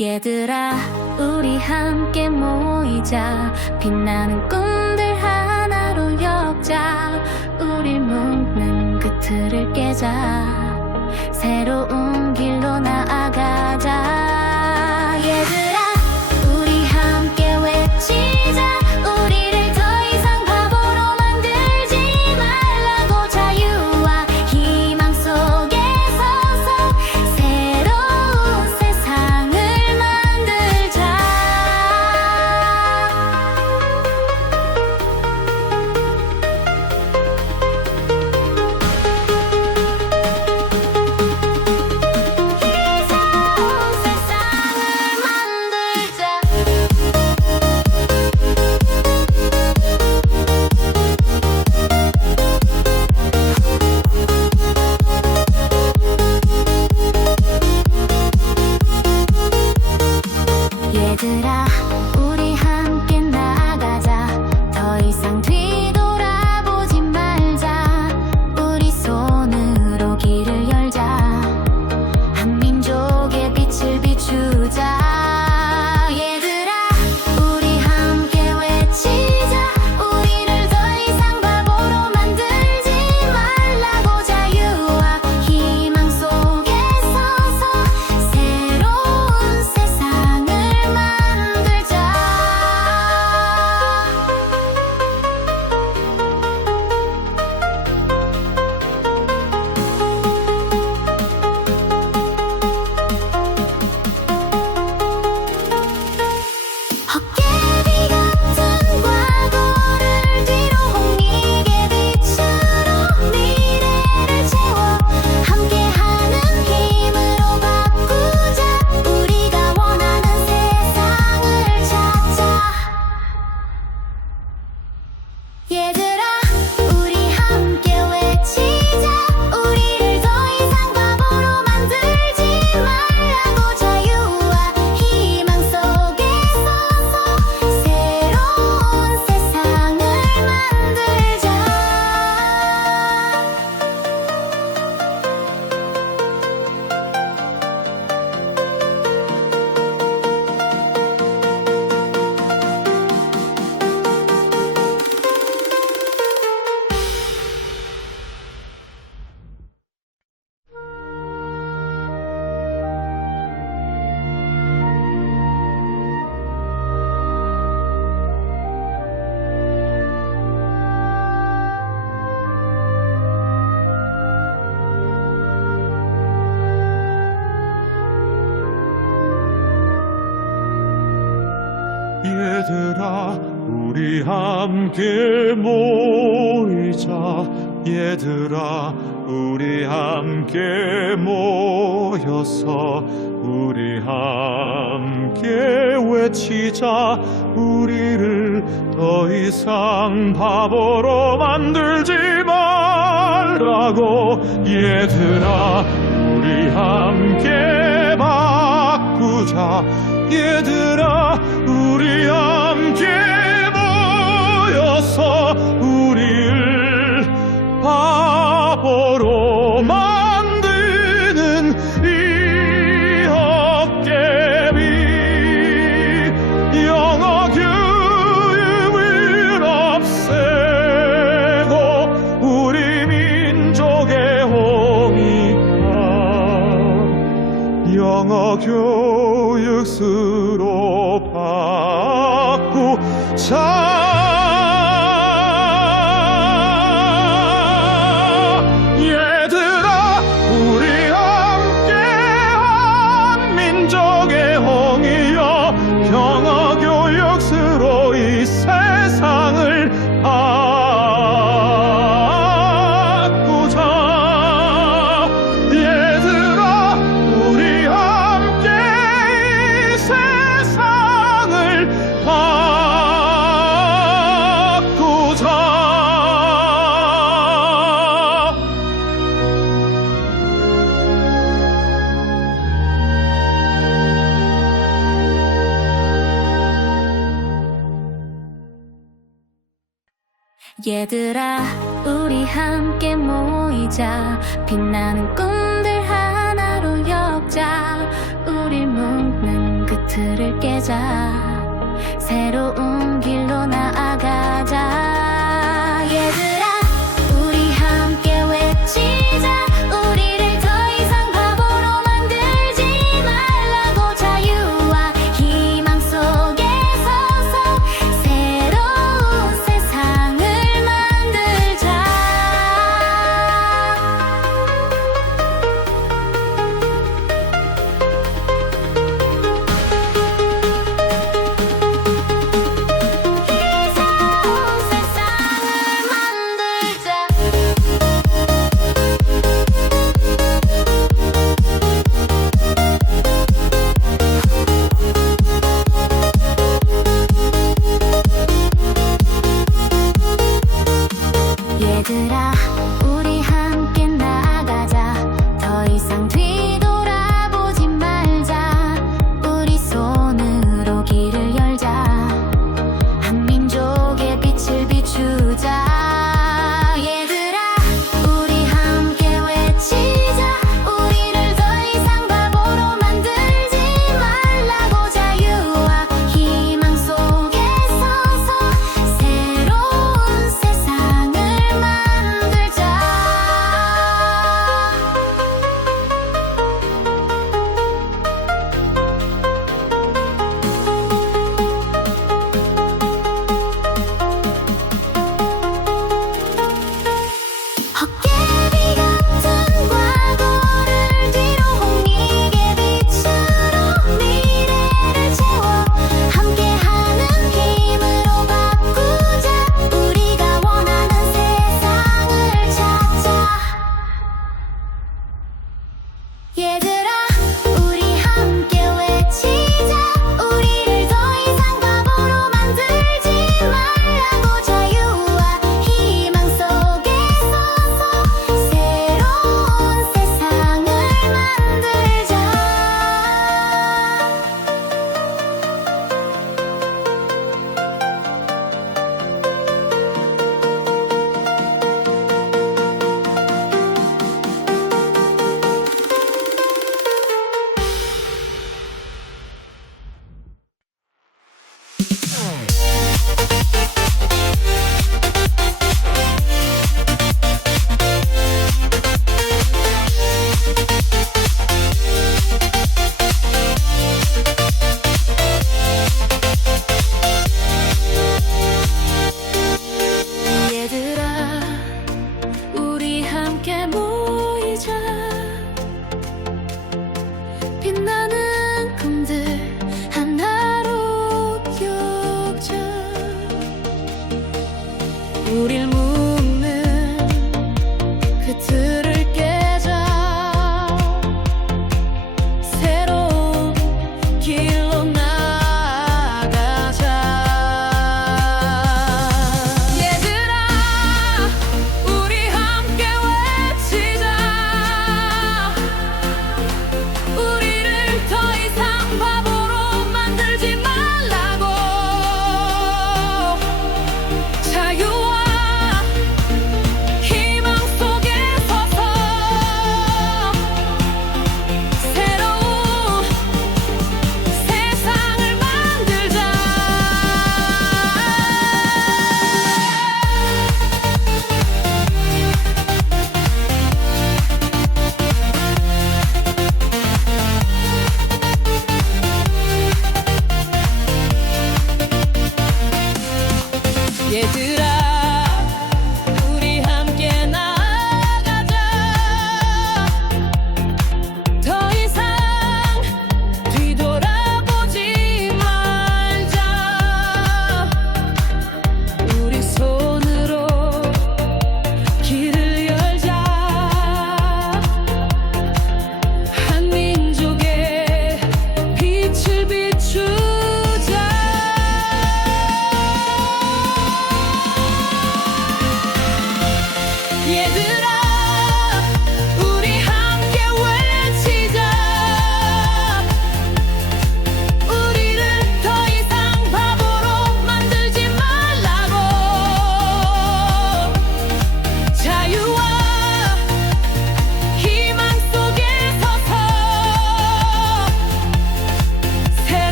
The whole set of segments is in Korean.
얘들아 우리 함께 모이자. 빛나는 꿈들 하나로 엮자. 우릴 묶는 그 틀을 깨자. 새로운 길로 나아 함께 모이자. 얘들아 우리 함께 모여서 우리 함께 외치자. 우리를 더 이상 바보로 만들지 말라고. 얘들아 우리 함께 바꾸자. 얘들아 우리 함께 바보로 만드는 이 헛개비. 영어 교육을 없애고 우리 민족의 홍익화 영어 교육수로 바꾸 자 얘들아 우리 함께 모이자. 빛나는 꿈들 하나로 엮자. 우릴 묶는 그 틀을 깨자. 새로운 길로 나아가자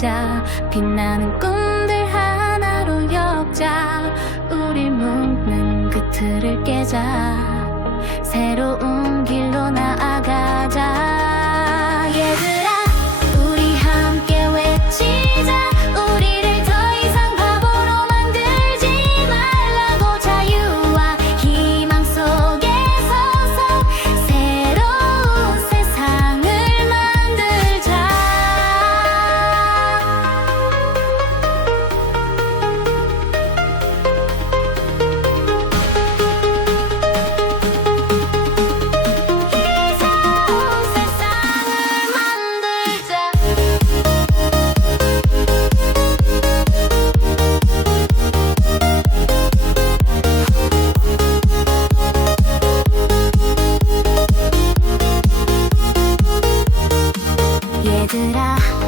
엮자 빛나는 꿈들 하나로 엮자. 우리 묶는 그 틀을 깨자. 새로운 얘들아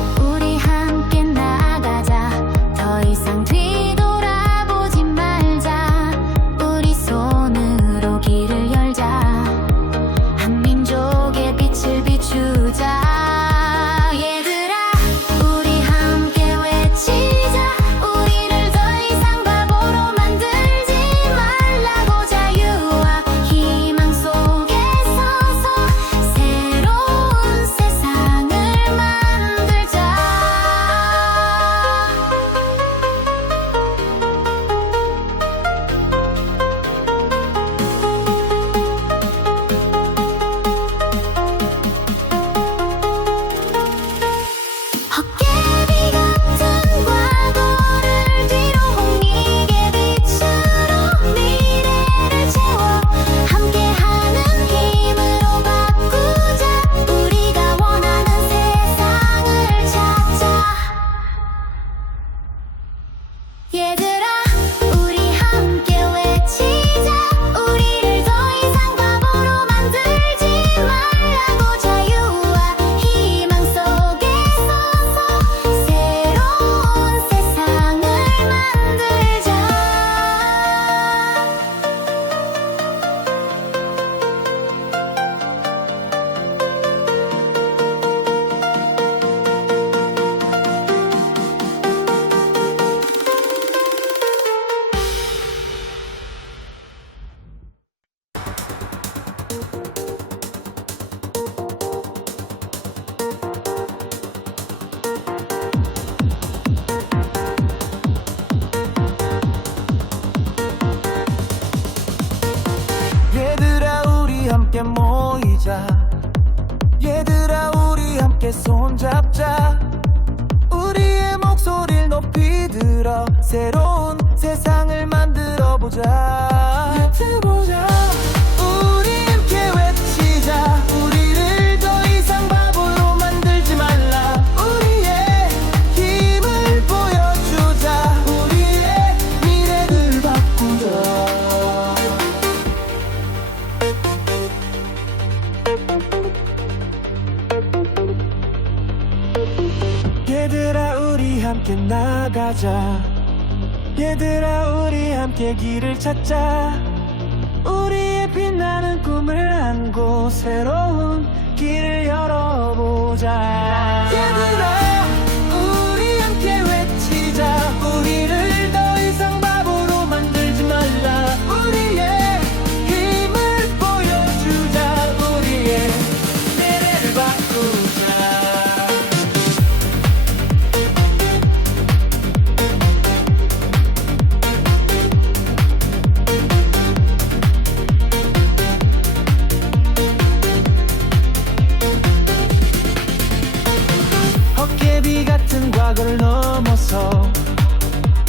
함께 나가자. 얘들아 우리 함께 길을 찾자. 우리의 빛나는 꿈을 안고 새로운 길을 열어보자. 얘들아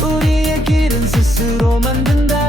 우리의 길은 스스로 만든다.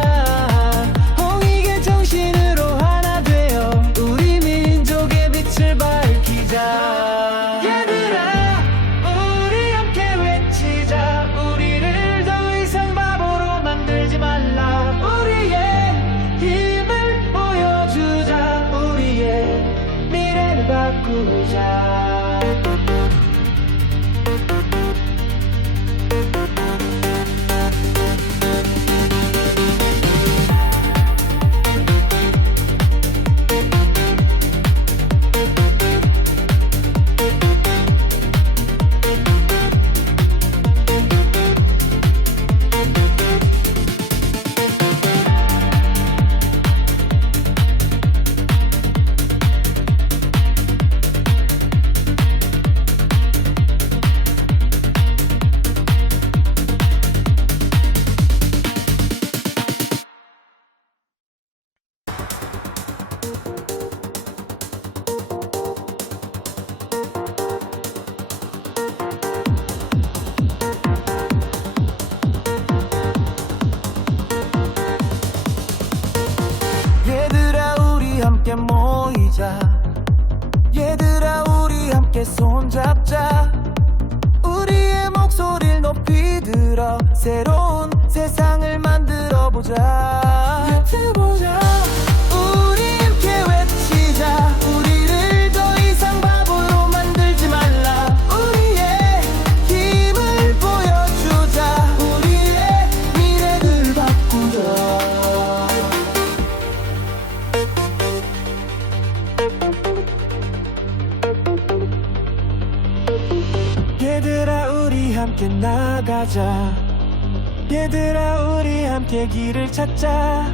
함께 길을 찾자.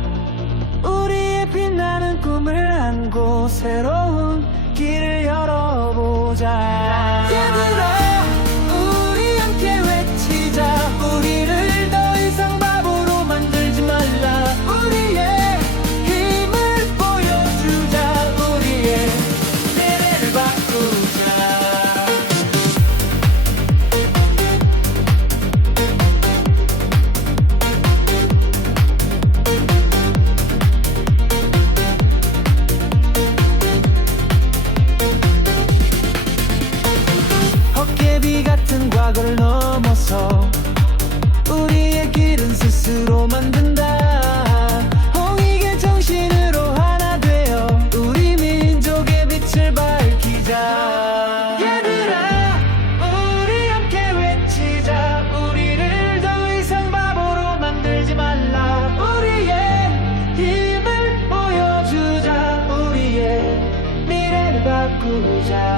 우리의 빛나는 꿈을 안고 새로운 길을 열어보자. soldier.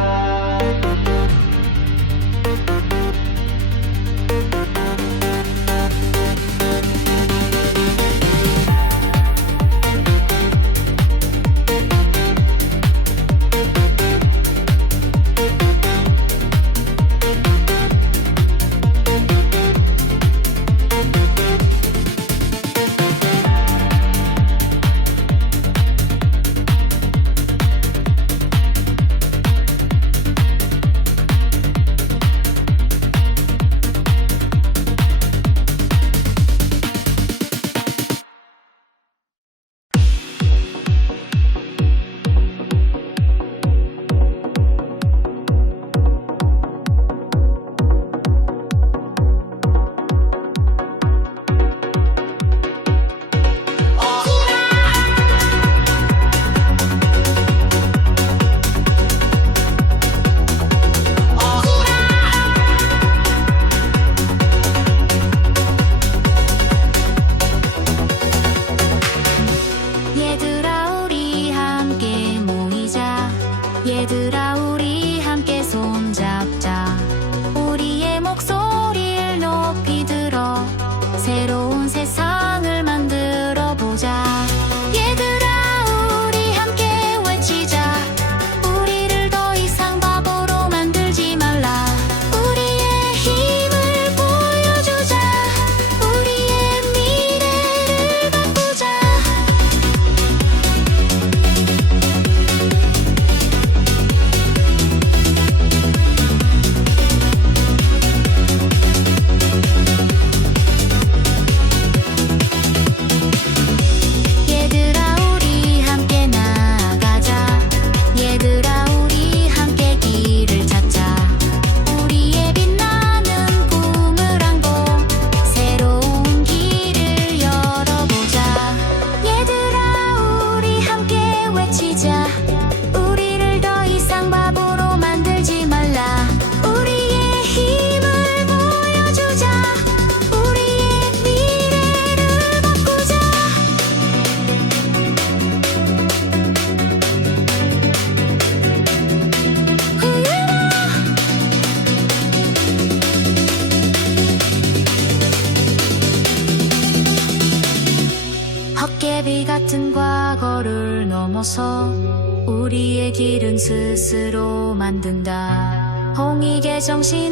相信。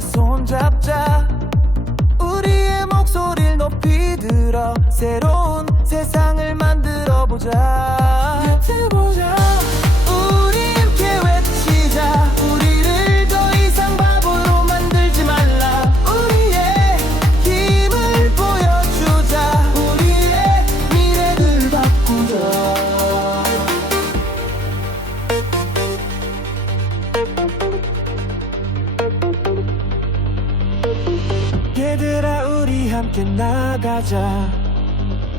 손잡자. 우리의 목소리를 높이 들어 새로운 세상을 만들어 보자. 찾아.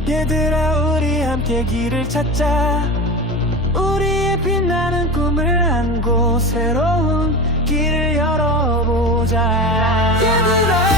얘들아 우리 함께 길을 찾자. 우리의 빛나는 꿈을 안고 새로운 길을 열어보자. 얘들아